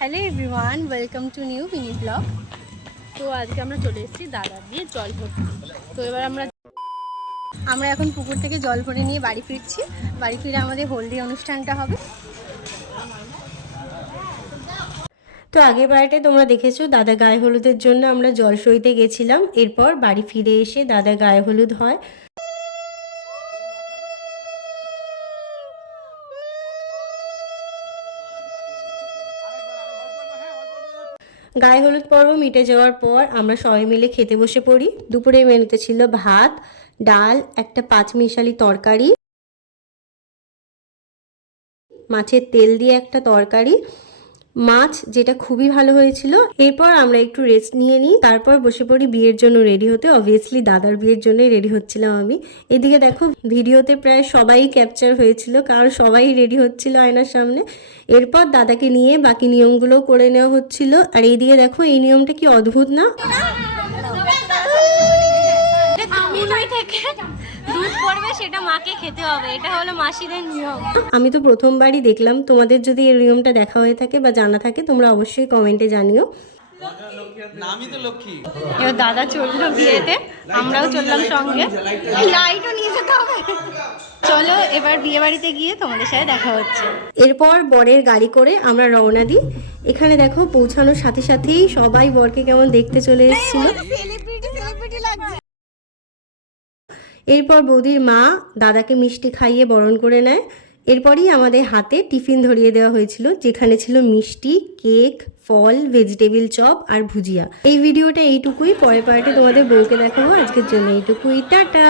Hello everyone, welcome to new mini blog. তো আজকে আমরা চলে এসেছি দাদার দিয়ে জল ভরতে। তো এবার আমরা এখন পুকুর থেকে জল ভরে নিয়ে বাড়ি ফিরছি। বাড়ি ফিরে আমাদের হলদি অনুষ্ঠানটা হবে। তো আগের বাড়িটায় তোমরা দেখেছো দাদা গায়ে হলুদের জন্য আমরা জল সইতে গেছিলাম। এরপর বাড়ি ফিরে এসে দাদা গায়ে হলুদ হয়। গায়ে হলুদ পর্ব মিটে যাওয়ার পর আমরা সবাই মিলে খেতে বসে পড়ি। দুপুরের মেনুতে ছিল ভাত, ডাল, একটা পাঁচমিশালি তরকারি, মাছের তেল দিয়ে একটা তরকারি, মাছ যেটা খুবই ভালো হয়েছিল। এরপর আমরা একটু রেস্ট নিয়ে নিই, তারপর বসে পড়ি বিয়ের জন্য রেডি হতে। অবভিয়াসলি দাদার বিয়ের জন্যই রেডি হচ্ছিলাম আমি। এদিকে দেখো ভিডিওতে প্রায় সবাই ক্যাপচার হয়েছিল, কারণ সবাই রেডি হচ্ছিল আয়নার সামনে। এরপর দাদাকে নিয়ে বাকি নিয়মগুলো করে নেওয়া হচ্ছিল। আর এইদিকে দেখো এই নিয়মটা কি অদ্ভুত না? দুধ পড়বে, সেটা মাকে খেতে হবে, এটা হলো মাসিদের নিয়ম। আমি তো প্রথমবারই দেখলাম। তোমাদের যদি এই নিয়মটা দেখা হয়ে থাকে বা জানা থাকে তোমরা অবশ্যই কমেন্টে জানিও। এবার দাদা চললো বিয়েতে, আমরাও চললাম সঙ্গে। লাইটও নিয়ে যেতে হবে। চলো এবার বিয়ে বাড়িতে গিয়ে তোমাদের সাথে দেখা হচ্ছে। এরপর বরের গাড়ি করে আমরা রওনা দিই। এখানে দেখো পৌঁছানোর সাথে সাথেই সবাই বরকে কেমন দেখতে চলে এসেছিল। এরপর বৌদির মা দাদাকে মিষ্টি খাইয়ে বরণ করে নেয়। এরপরই আমাদের হাতে টিফিন ধরিয়ে দেওয়া হয়েছিল, যেখানে ছিল মিষ্টি, কেক, ফল, ভেজিটেবিল চপ আর ভুজিয়া। এই ভিডিওটা এইটুকুই। পরের পার্টে তোমাদের বউকে দেখাবো। আজকের জন্য এইটুকুই, টাটা।